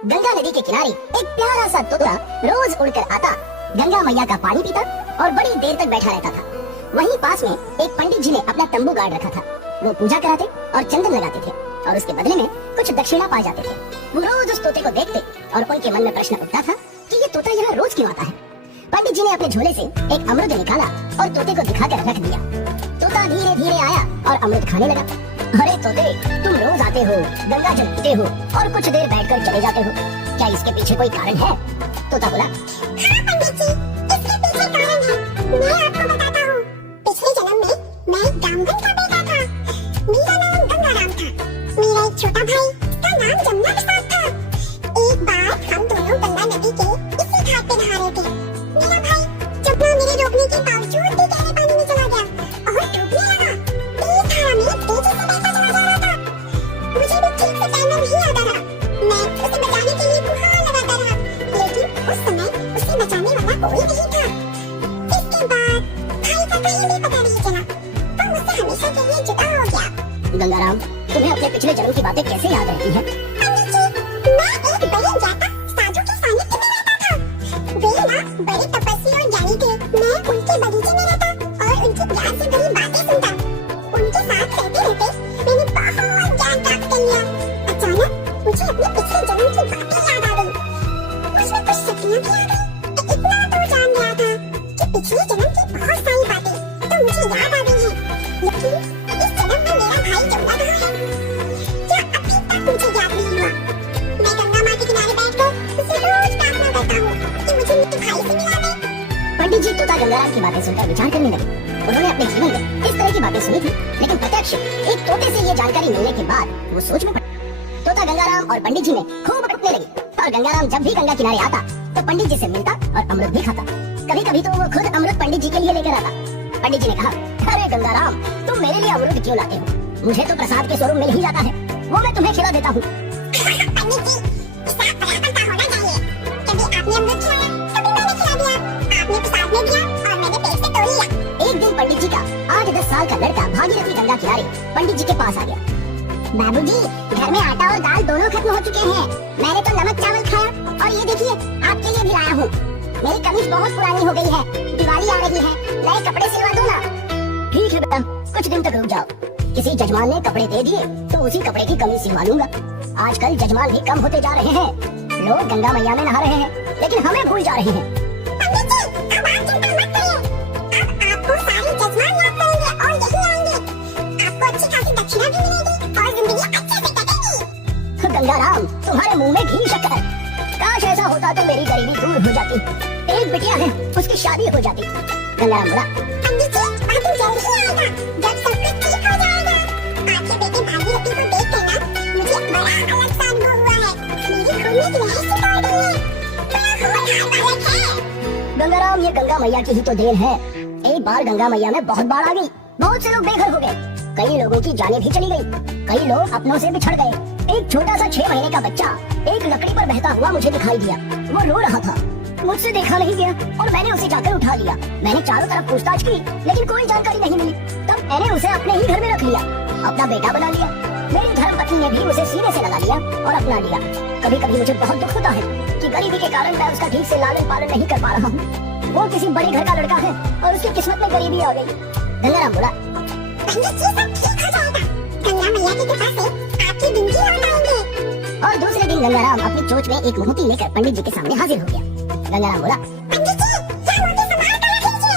गंगा नदी के किनारे एक प्यारा सा तोता रोज उड़कर आता, गंगा मैया का पानी पीता और बड़ी देर तक बैठा रहता था। वहीं पास में एक पंडित जी ने अपना तंबू गाड़ रखा था। वो पूजा कराते और चंदन लगाते थे और उसके बदले में कुछ दक्षिणा पा जाते थे। वो रोज उस तोते को देखते और उनके मन में प्रश्न उठता था कि ये तोता यहाँ रोज क्यों आता है। पंडित जी ने अपने झोले से एक अमृत निकाला और तोते को दिखाकर रख दिया। तोता धीरे धीरे आया और अमृत खाने लगा। अरे तोते, तुम रोज आते हो, गंगा जल पीते हो और कुछ देर बैठकर चले जाते हो, क्या इसके पीछे कोई कारण है? तोता बोला, हाँ पंडित जी, इसके पीछे कारण है। मैं आपको बताता हूँ। पिछले जन्म में मैं ब्राह्मण का बेटा था। मेरा नाम गंगाराम था। मेरा एक छोटा भाई का नाम जमुना प्रसाद था। एक बार हम दोनों गंगा नदी के इसी घाट पे नहा रहे थे। मेरा भाई जमुना मेरे रोकने के बावजूद भी गहरे पानी में चला गया और डूबने लगा। तेज धारा में तेजी से बहता चला जा रहा था। मुझे भी ठीक से तैरना नहीं आता था। मैं उसे बचाने के लिए गुहार लगाता रहा, लेकिन उस समय उसे बचाने वाला कोई नहीं था। इसके बाद भाई का कहीं भी पता नहीं चला। वो मुझसे हमेशा के लिए जुदा हो गया। गंगाराम, तुम्हें अपने पिछले जन्म की बातें कैसे याद रहती हैं? पंडित जी, मैं एक बड़े ज्ञाता साधु के सानिध्य में रहता था। वे ना बड़े तपस्वी और ज्ञानी थे। मैं उनके बगीचे में रहता और उनकी ज्ञान से भरी बातें सुनता। उनके साथ रहते रहते मैंने बहुत ज्ञान प्राप्त कर लिया। अचानक मुझे अपने पिछले जन्म की बातें याद आ गई। उसमें कुछ शक्तियाँ भी आ गई। इतना तो जान गया था कि पिछले जन्म की बहुत सारी बातें तो मुझे याद आ गई हैं। लेकिन इस जन्म में मेरा भाई जमुना कहाँ है? क्या अभी तक मुझे याद नहीं हुआ। मैं गंगा माँ के किनारे बैठकर उसे रोज प्रार्थना करता हूँ कि मुझे मेरे भाई से मिला दे। पंडित जी तोता गंगाराम की बातें सुनकर विचार करने लगे। उन्होंने अपने जीवन में इस तरह की बातें सुनी थी, लेकिन प्रत्यक्ष एक तोते से ये जानकारी मिलने के बाद वो सोच में पड़। तोता गंगाराम और पंडित जी में खूब बटने लगी और गंगाराम जब भी गंगा किनारे आता तो पंडित जी से मिलता और अमृत भी खाता। कभी कभी तो वो खुद अमृत पंडित जी के लिए लेकर आता। पंडित जी ने कहा, अरे गंगाराम, तुम मेरे लिए अमृत क्यों लाते हो? मुझे तो प्रसाद के स्वरूप मिल ही जाता है, वो मैं तुम्हें खिला देता हूँ। पंडित जी, इसका बराबर का होना चाहिए। कभी आपने अमृत खिलाया, कभी मैंने खिला दिया। आपने प्रसाद में दिया और मैंने पेट से तोड़ लिया। एक दिन पंडित जी का 8-10 साल का लड़का भागीरथी गंगा किनारे पंडित जी के पास आ गया। बाबूजी, घर में आटा और दाल दोनों खत्म हो चुके हैं। मैंने तो नमक चावल खाया और ये देखिए आपके लिए भी लाया हूँ। मेरी कमीज बहुत पुरानी हो गई है, दिवाली आ रही है, नए कपड़े सिलवा दो ना। ठीक है बेटा, कुछ दिन तक रुक जाओ। किसी जजमान ने कपड़े दे दिए तो उसी कपड़े की कमीज सिलवा लूंगा। आजकल जजमान भी कम होते जा रहे हैं। लोग गंगा मैया में नहा रहे हैं, लेकिन हमें भूल जा रहे हैं। पंडित जी, अब आप चिंता मत करिए। अब आपको सारे जजमान याद करेंगे और यही आएंगे। आपको अच्छी खासी दक्षिणा भी मिलेगी और जिंदगी अच्छे से कटेगी। गंगाराम, तुम्हारे मुंह में घी शक्कर। काश ऐसा होता तो मेरी गरीबी दूर हो जाती। एक बिटिया है, उसकी शादी हो जाती। गंगाराम बोला, पंडित जी, वह दिन जल्द ही आएगा जब सब कुछ ठीक हो जाएगा। आपके बेटे भागीरथी को देख कर ना मुझे बड़ा अलग सा अनुभव हुआ है। मेरी खून में लहर सी दौड़ गई है। बड़ा होनहार बालक है। गंगाराम, ये गंगा मैया की ही तो देन है। एक बार गंगा मैया में बहुत बाढ़ आ गई, बहुत से लोग बेघर हो गए। कई लोगों की जानें भी चली गई, कई लोग अपनों से बिछड़ गए। एक छोटा सा 6 महीने का बच्चा एक लकड़ी पर बहता हुआ मुझे दिखाई दिया। वो रो रहा था, मुझसे देखा नहीं गया और मैंने उसे जाकर उठा लिया। मैंने चारों तरफ पूछताछ की, लेकिन कोई जानकारी नहीं मिली। तब मैंने उसे अपने ही घर में रख लिया, अपना बेटा बना लिया। मेरी धर्मपत्नी ने भी उसे सीने से लगा लिया और अपना लिया। कभी कभी मुझे बहुत दुख होता है कि गरीबी के कारण मैं उसका ठीक से लालन पालन नहीं कर पा रहा हूँ। वो किसी बड़े घर का लड़का है और उसकी किस्मत में गरीबी आ गई। गंगाराम बोला, पंडित जी, सब ठीक हो जाएगा। गंगा मैया की कृपा से आपकी जिंदगी लौट आएंगे। और दूसरे दिन गंगाराम अपनी चोंच में एक मोती लेकर पंडित जी के सामने हाजिर हो गया। गंगाराम बोला, पंडित जी, यह मोती संभाल कर रख लीजिए।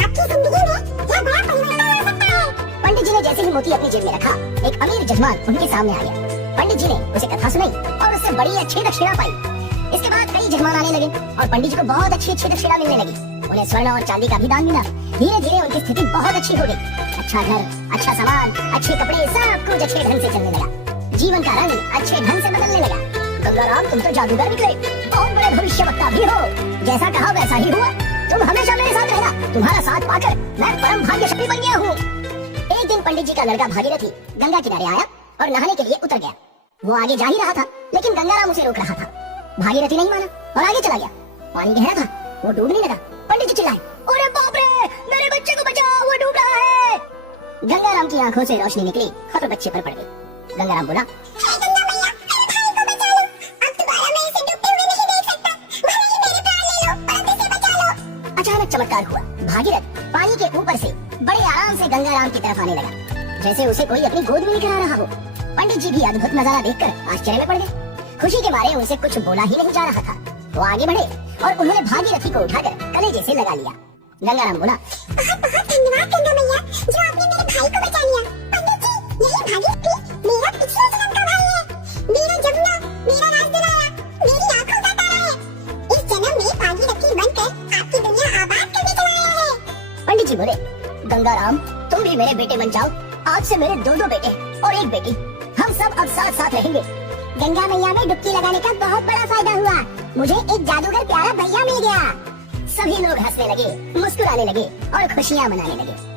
आपकी जिंदगी में यह बड़ा परिवर्तन आ सकता है। पंडित जी ने जैसे ही मोती अपनी जेब में रखा, एक अमीर जजमान उनके सामने आ गया। पंडित जी ने उसे कथा सुनाई और उससे बड़ी अच्छी दक्षिणा पाई। इसके बाद कई जजमान आने लगे और पंडित जी को बहुत अच्छी दक्षिणा मिलने लगी। उन्हें स्वर्ण और चांदी का भी दान मिला। धीरे धीरे उनकी स्थिति बहुत अच्छी हो गई। अच्छा घर, अच्छा सामान, अच्छे कपड़े, सब कुछ अच्छे ढंग से चलने लगा। जीवन का रंग अच्छे ढंग से बदलने लगा। गंगाराम, तुम तो जादूगर निकले, बहुत बड़े भविष्यवक्ता भी हो। जैसा कहा वैसा ही हुआ। तुम हमेशा मेरे साथ रहना। तुम्हारा साथ पाकर मैं परम भाग्यशाली बन गया हूँ। एक दिन पंडित जी का लड़का भागीरथी गंगा किनारे आया और नहाने के लिए उतर गया। वो आगे जा ही रहा था, लेकिन गंगाराम उसे रोक रहा था। भागीरथी नहीं माना और आगे चला गया। पानी गहरा था, वो डूबने लगा। पंडित जी चिल्लाए, अरे बाप रे, मेरे बच्चे को बचाओ, वो डूब रहा है। गंगाराम की आंखों से रोशनी निकली और बच्चे पर पड़ गई। गंगाराम बोला, हे गंगा मैया, मेरे भाई को बचा लो। अब दोबारा मैं चमत्कार हुआ। भागीरथ पानी के ऊपर से बड़े आराम से गंगाराम की तरफ आने लगा, जैसे उसे कोई अपनी गोद में लेकर आ रहा हो। पंडित जी भी अद्भुत नजारा देखकर आश्चर्य में पड़ गए। खुशी के मारे उनसे कुछ बोला ही नहीं जा रहा था। वो आगे बढ़े और उन्होंने भागीरथी को उठाकर कलेजे से लगा लिया। गंगाराम बोला, बहुत बहुत धन्यवाद गंगा मैया, जो आपने मेरे भाई को बचा लिया। पंडित जी, यही भागीरथी मेरा पिछले जन्म का भाई है। मेरा जमुना, मेरा राज दिलाया, मेरी आंखों का तारा है। इस जन्म में भागीरथी बनकर आपकी दुनिया आबाद करने चला आया है। पंडित जी बोले, गंगाराम तुम भी मेरे बेटे बन जाओ। आज से मेरे दो बेटे और एक बेटी, हम सब अब साथ साथ रहेंगे। गंगा मैया में डुबकी लगाने का बहुत बड़ा फायदा हुआ। मुझे एक जादूगर प्यारा भैया मिल गया। सभी लोग हंसने लगे, मुस्कुराने लगे और खुशियां मनाने लगे।